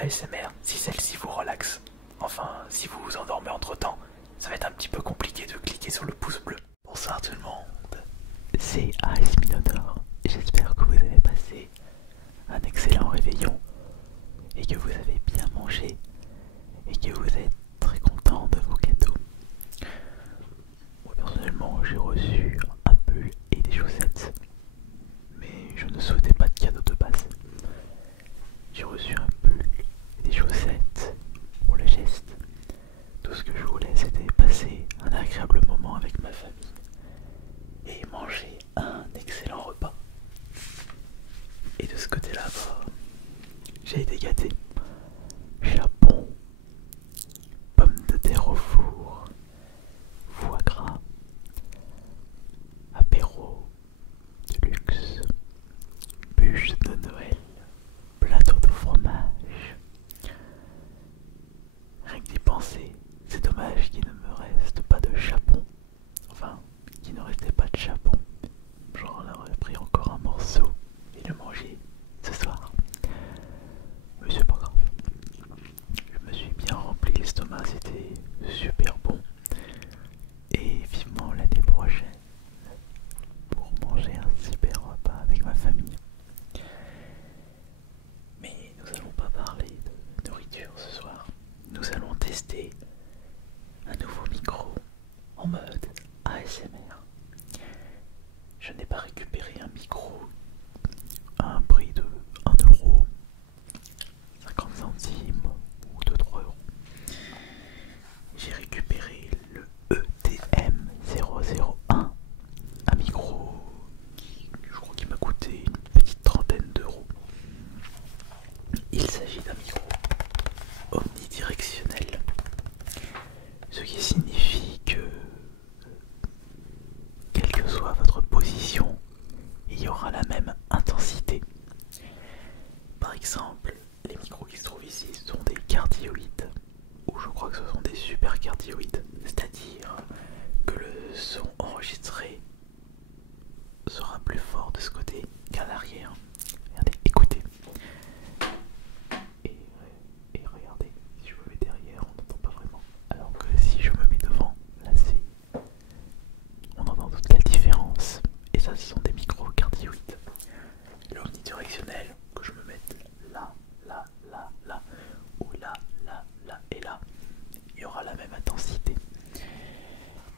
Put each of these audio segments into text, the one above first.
ASMR si celle-ci vous relaxe. Enfin, si vous vous endormez entre temps, ça va être un petit peu compliqué de cliquer sur le pouce bleu. Bonsoir tout le monde, c'est Ice Minotaur. J'espère que vous avez passé un excellent réveillon et que vous avez bien mangé et que vous êtes très content de vos cadeaux. Moi personnellement, j'ai reçu un pull et des chaussettes, mais je ne souhaitais pas de cadeau de base. J'ai reçu un pull et des chaussettes pour le geste. Tout ce que je voulais, c'était passer un agréable moment avec ma famille et manger un excellent repas. Et de ce côté-là, j'ai été gâté. Chapon, pommes de terre au four, foie gras, apéro de luxe, bûche de Noël, plateau de fromage. Rien que d'y penser, c'est dommage qu'il ne me reste pas de chapon. Enfin, qu'il ne restait pas de chapon. J'en aurais pris encore un morceau et le manger ce soir. Mais c'est pas grave. Je me suis bien rempli l'estomac, c'était super bon. Et vivement l'année prochaine pour manger un super repas avec ma famille. Mais nous allons pas parler de nourriture ce soir. Nous allons tester un nouveau micro en mode ASMR. Je n'ai pas récupéré un micro à un prix de 1 euro, 50 centimes ou de 3 euros. J'ai récupéré le ETM001, un micro qui, je crois qu'il m'a coûté une petite trentaine d'euros. Il s'agit d'un micro omnidirectionnel, ce qui signifie que quelle que soit votre position, il y aura la même intensité. Par exemple, les micros qui se trouvent ici sont des cardioïdes, ou je crois que ce sont des supercardioïdes, c'est-à-dire que le son enregistré sera plus fort de ce côté qu'à l'arrière. Regardez, écoutez. Et regardez, si je me mets derrière, on n'entend pas vraiment. Alors que si je me mets devant, là on entend toute la différence. Et ça, ce sont des micros cardioïdes. L'omnidirectionnel, que je me mette là, là, là, là, ou là, là, là et là, il y aura la même intensité.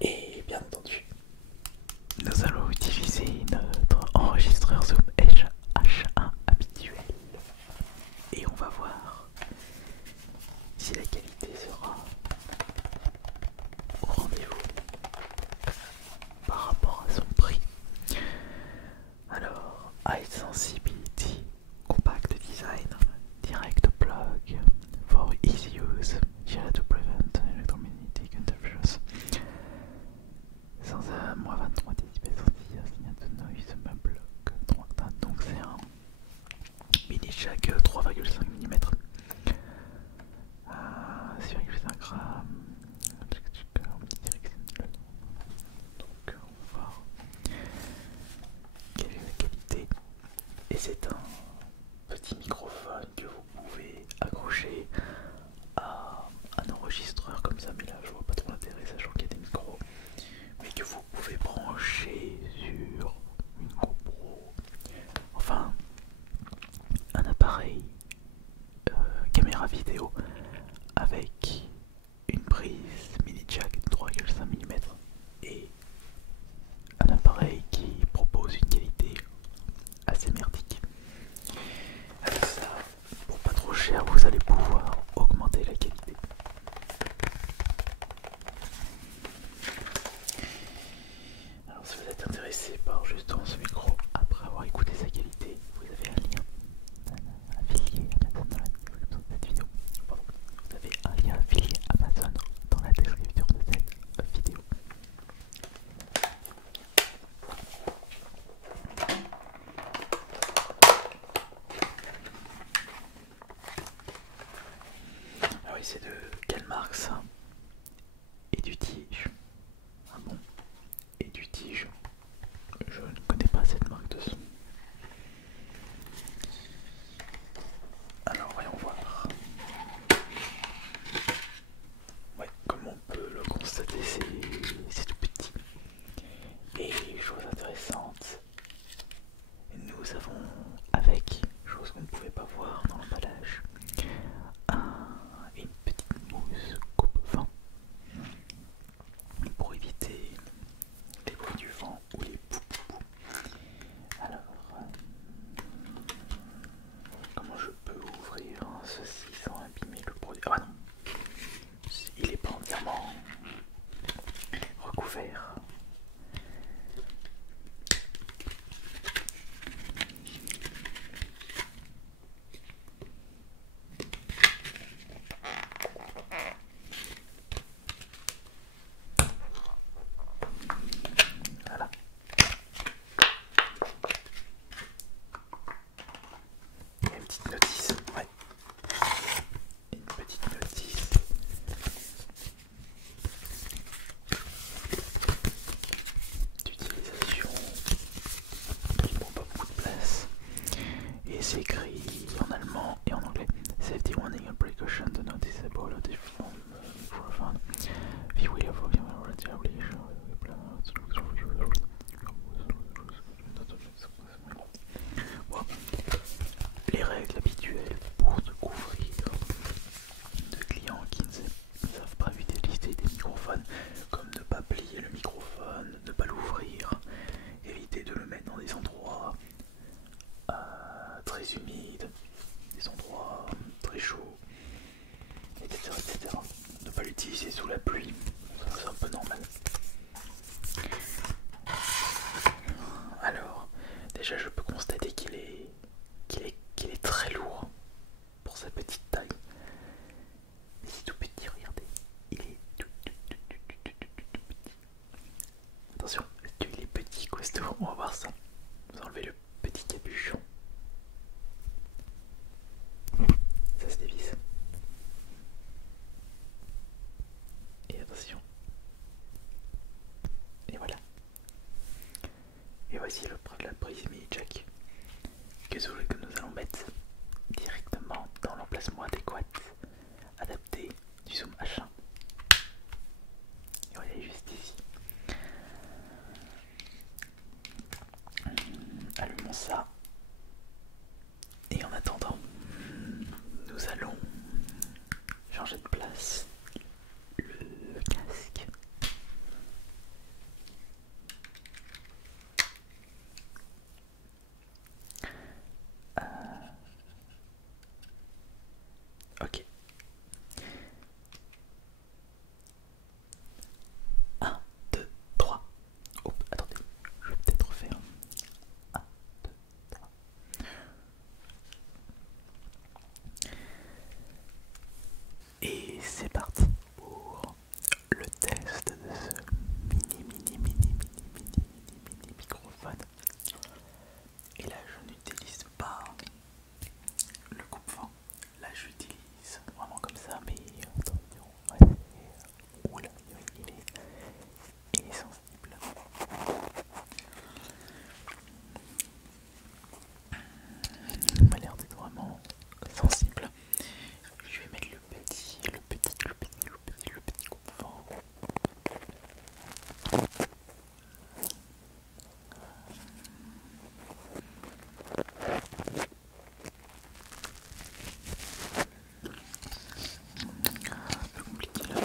Et bien entendu, nous allons utiliser notre enregistreur Zoom H1 habituel. Et on va voir si la qualité sera au rendez-vous par rapport à son prix. Alors, High Sensibility, Compact Design, Direct Plug, for easy use, here to prevent electromagnetic interference. Sans moins 23 décibels, signal de noise, meuble, donc c'est un mini jack 3,5 mm, 6,5 grammes, omnidirectionnel. Donc on va voir quelle est la qualité. Et c'est un petit microphone que vous pouvez accrocher à un enregistreur comme ça, mais là je vois pas trop l'intérêt sachant qu'il y a des micros, mais que vous pouvez brancher sur une GoPro, enfin un appareil caméra vidéo avec une prise mini jack de 3,5 mm et un appareil qui propose une qualité assez merdique. Avec ça, pour pas trop cher, vous allez pouvoir augmenter la qualité. Alors si vous êtes intéressé par justement ce micro, après avoir écouté sa qualité, vous avez un lien affilié Amazon dans la description de cette vidéo. Pardon. Vous avez un lien affilié Amazon dans la description de cette vidéo. Ah oui, c'est de quelle marque ça? Et du tige. Ah bon? Et du tige. Je ne connais pas cette marque de son. Alors voyons voir. écrit en allemand et en anglais. Safety warning and precaution to noticeable or different microphone. The will of bon. Les règles habituelles pour se couvrir de clients qui ne savent pas utiliser des microphones, comme ne pas plier le microphone, ne pas l'ouvrir, éviter de le mettre dans des endroits très humides, des endroits très chauds, etc., etc. Ne pas l'utiliser sous la pluie, c'est un peu normal. Alors, déjà je peux constater qu'il est très lourd pour sa petite taille. Mais c'est tout petit, regardez. Il est tout petit. Attention, est-ce qu'il est petit, costaud? On va voir ça. Vous enlevez le petit capuchon. Ça se dévisse. Et attention. Et voilà. Et voici la prise mini jack que nous allons mettre directement dans l'emplacement adéquat, adapté du zoom H1. Et voilà, juste ici. Allumons ça. Et en attendant, nous allons changer de place le casque. Ok. 1, 2, 3. Oh, attendez, je vais peut-être refaire. 1, 2, 3. Et c'est parti pour le test de ce mini microphone. Et là je n'utilise pas le coupe-vent, là j'utilise vraiment comme ça, mais attention, ouais, oula, il est sensible. Il m'a l'air d'être vraiment sensible. Je vais mettre le petit coupe-vent. Un peu compliqué là.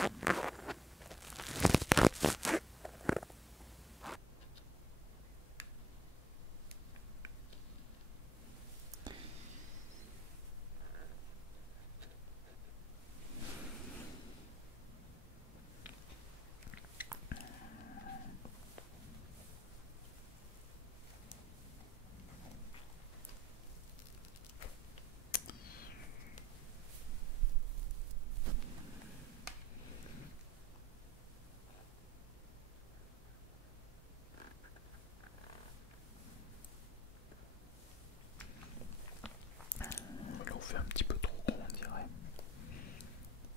Là on fait un petit peu trop gros, on dirait.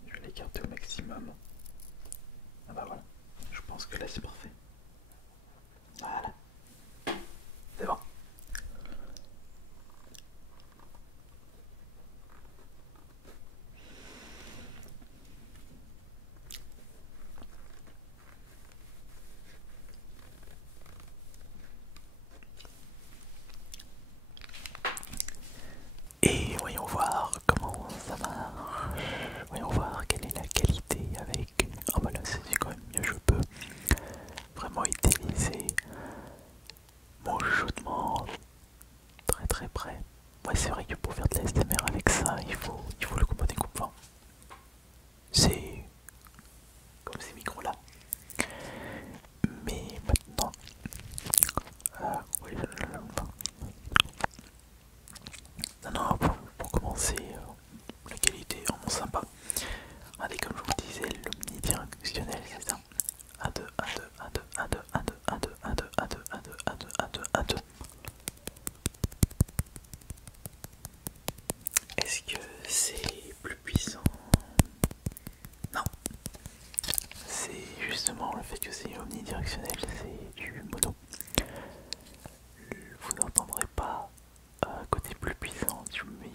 Je vais l'écarter au maximum. Ah bah voilà, je pense que là c'est parfait. Voilà, c'est bon. Et voyons voir comment ça marche. Voyons voir quelle est la qualité avec. Oh bah là c'est quand même mieux, je peux vraiment utiliser mon chuchotement très très près. Ouais, c'est vrai que pour faire de la SMR avec ça, il faut le composer coupe-vent. C'est comme ces micros là. Mais maintenant, oui, non, pour commencer, la qualité est vraiment sympa. Regardez, comme je vous le disais, l'omnidirectionnel, c'est ça. 1, 2, 1, 2, 1, 2, 1, 2, 1, 2, 1, 2, 1, 2, 1, 2, 1, 2, 1, 2, 1, 2, 1, 2. Est-ce que c'est plus puissant? Non. C'est justement le fait que c'est omnidirectionnel, c'est du mono. Vous n'entendrez pas côté plus puissant, si je me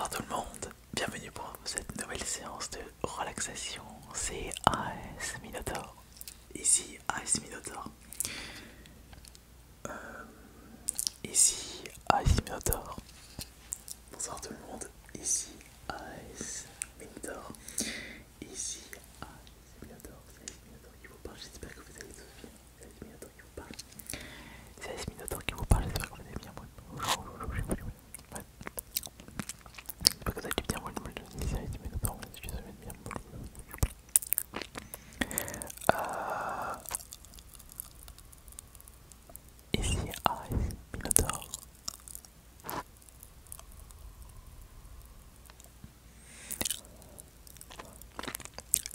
Bonsoir tout le monde, bienvenue pour cette nouvelle séance de relaxation. C'est AS Minotaur. Ici AS Minotaur. Ici AS Minotaur. Bonsoir tout le monde, ici AS Minotaur. Ici AS Minotaur. C'est AS Minotaur qui vous parle, j'espère que vous allez tous bien. C'est AS Minotaur qui vous parle. C'est AS Minotaur qui vous parle, j'espère que vous allez bien. J'espère que vous allez bien. C'est AS Minotaur, j'espère que vous allez bien. Ici AS Minotaur.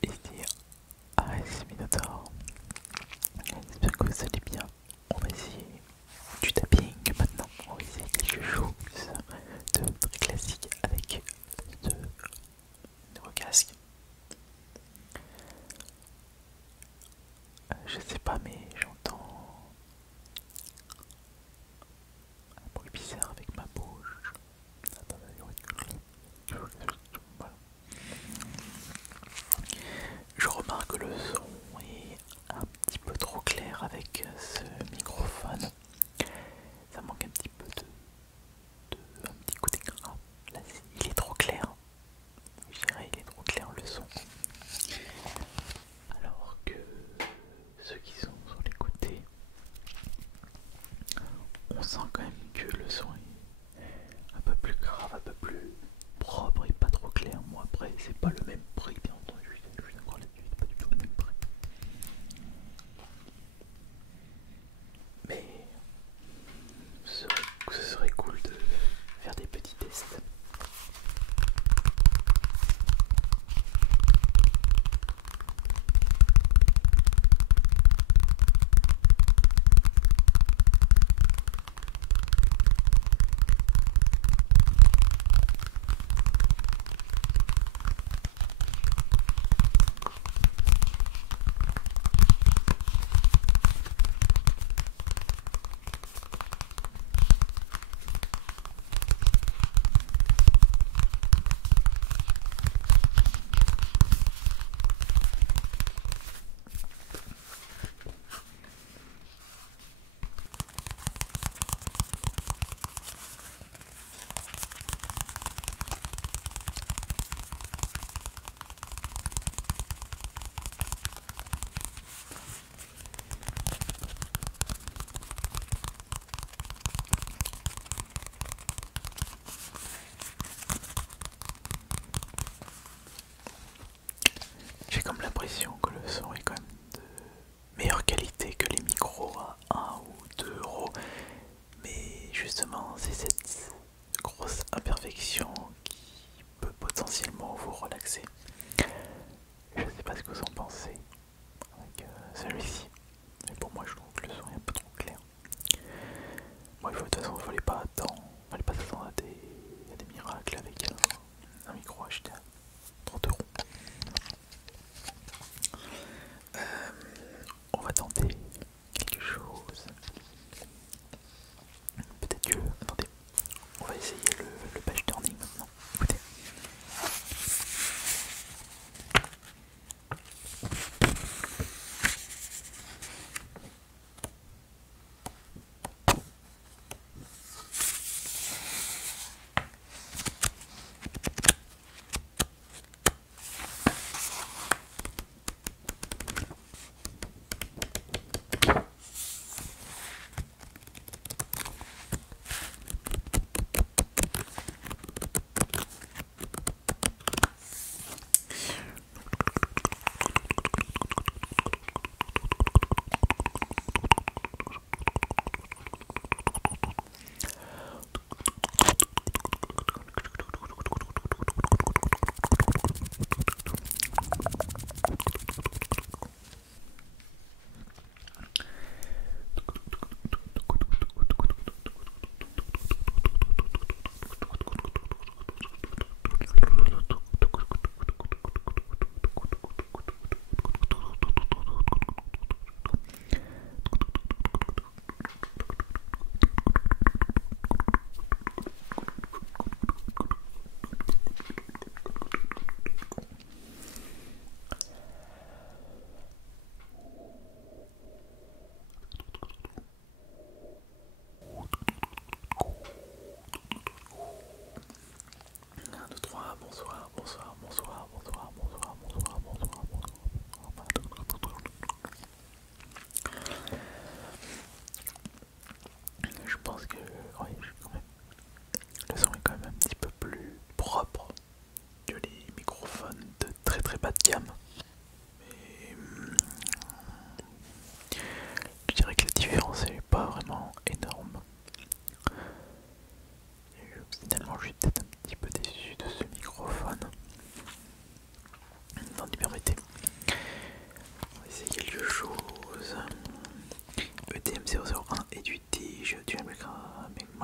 Ici AS Minotaur. J'espère que vous allez bien. On va essayer du tapping maintenant. On va essayer des jeux de très classique avec ce nouveau casque. Je sais pas, mais j'entends un bruit bizarre avec ma bouche. Attendez, voilà. Je remarque que le son est un petit peu trop clair avec ce microphone. Ça manque un petit peu un petit côté gras. Là, il est trop clair. Je dirais il est trop clair le son. Alors que ceux qui sont sur les côtés, on sent quand même que le son est un peu plus grave, un peu plus propre et pas trop clair. Moi après c'est pas le même prix bien entendu, je suis d'accord là-dessus, c'est pas du tout le même prix. Mais ce serait cool de faire des petits tests.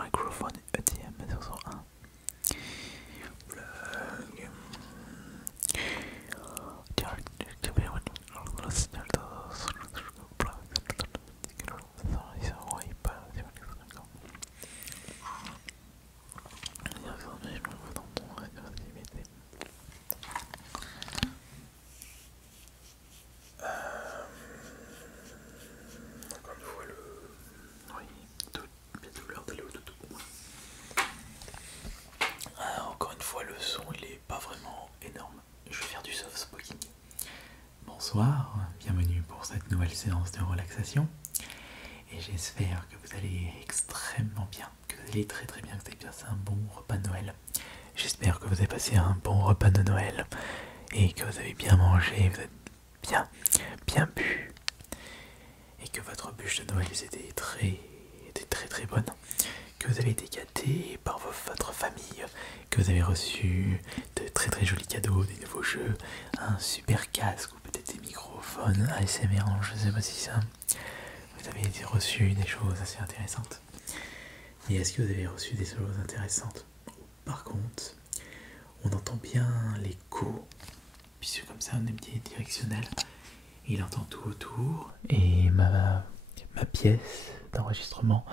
microphone ETM 001. Plug. Encore une fois le... Oui, bientôt l'heure d'aller au dodo. Encore une fois le son il est pas vraiment énorme. Je vais faire du soft spoken. Bonsoir, bienvenue pour cette nouvelle séance de relaxation. Et j'espère que vous allez extrêmement bien, que vous allez très très bien, que vous avez passé un bon repas de Noël. J'espère que vous avez passé un bon repas de Noël et que vous avez bien mangé, vous êtes bien bu et que votre bûche de Noël était très bonne, que vous avez été gâtés par votre famille, que vous avez reçu de très jolis cadeaux, des nouveaux jeux, un super casque ou peut-être des microphones ASMR, je ne sais pas si ça... Vous avez reçu des choses assez intéressantes. Et est-ce que vous avez reçu des choses intéressantes? Par contre, on entend bien l'écho, puisque comme ça on est bien directionnel. Il entend tout autour. Et ma pièce d'enregistrement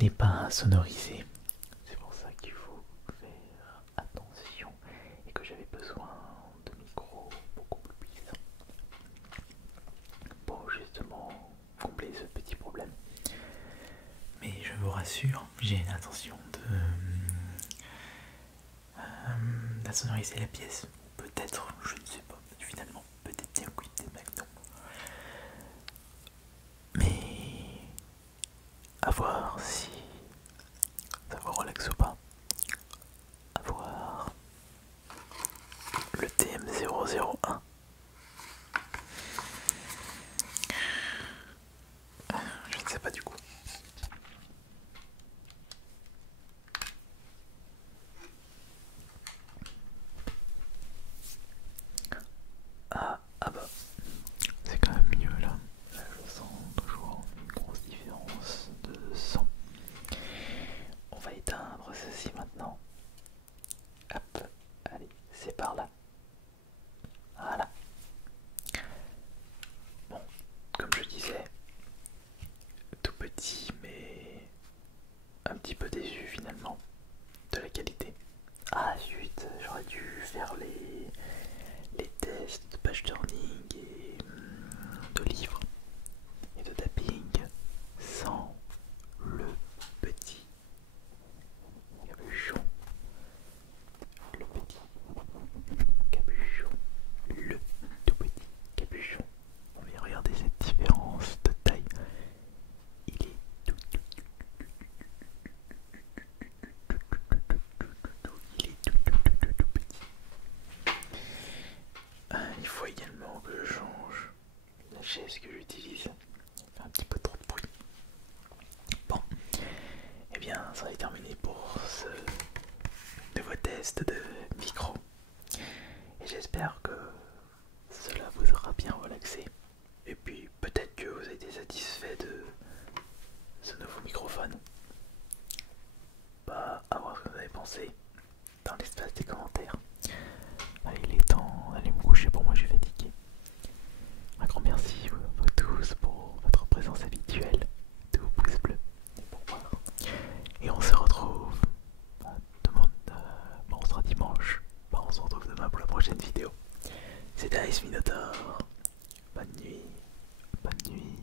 n'est pas sonorisée. C'est pour ça qu'il faut faire attention et que j'avais besoin de micros beaucoup plus puissants pour justement combler ce petit problème. Mais je vous rassure, j'ai l'intention de sonoriser la pièce. Peut-être, je ne sais pas, finalement, peut-être bien oui, peut-être non. Mais à voir si ça vous relaxe ou pas. À voir le TM001. Je ne sais pas du coup. Ah bah, c'est quand même mieux là. Là je sens toujours une grosse différence de son. On va éteindre ceci maintenant. Hop, allez, c'est par là. Voilà. Bon, comme je disais, tout petit mais un petit peu déçu finalement de la qualité. Ah zut, j'aurais dû faire les tests de page turning et de livres et de tapping sans le petit capuchon. Le petit capuchon. Le tout petit capuchon. Mais regardez cette différence de taille. Il est tout petit. Il faut également que je change la chaise que j'utilise. Elle fait un petit peu trop de bruit. Bon, et bien ça est terminé pour ce nouveau test de micro. Et j'espère que cela vous aura bien relaxé. Et puis peut-être que vous avez été satisfait de ce nouveau microphone. Bah, à voir ce que vous avez pensé dans l'espace des commentaires. Allez, il est temps d'aller me coucher, pour moi je suis fatigué. Un grand merci vous tous pour votre présence habituelle, de vos pouces bleus et pour voir. Et on se retrouve on sera dimanche. Bah, on se retrouve demain pour la prochaine vidéo. C'était Ice Minotaur. Bonne nuit. Bonne nuit.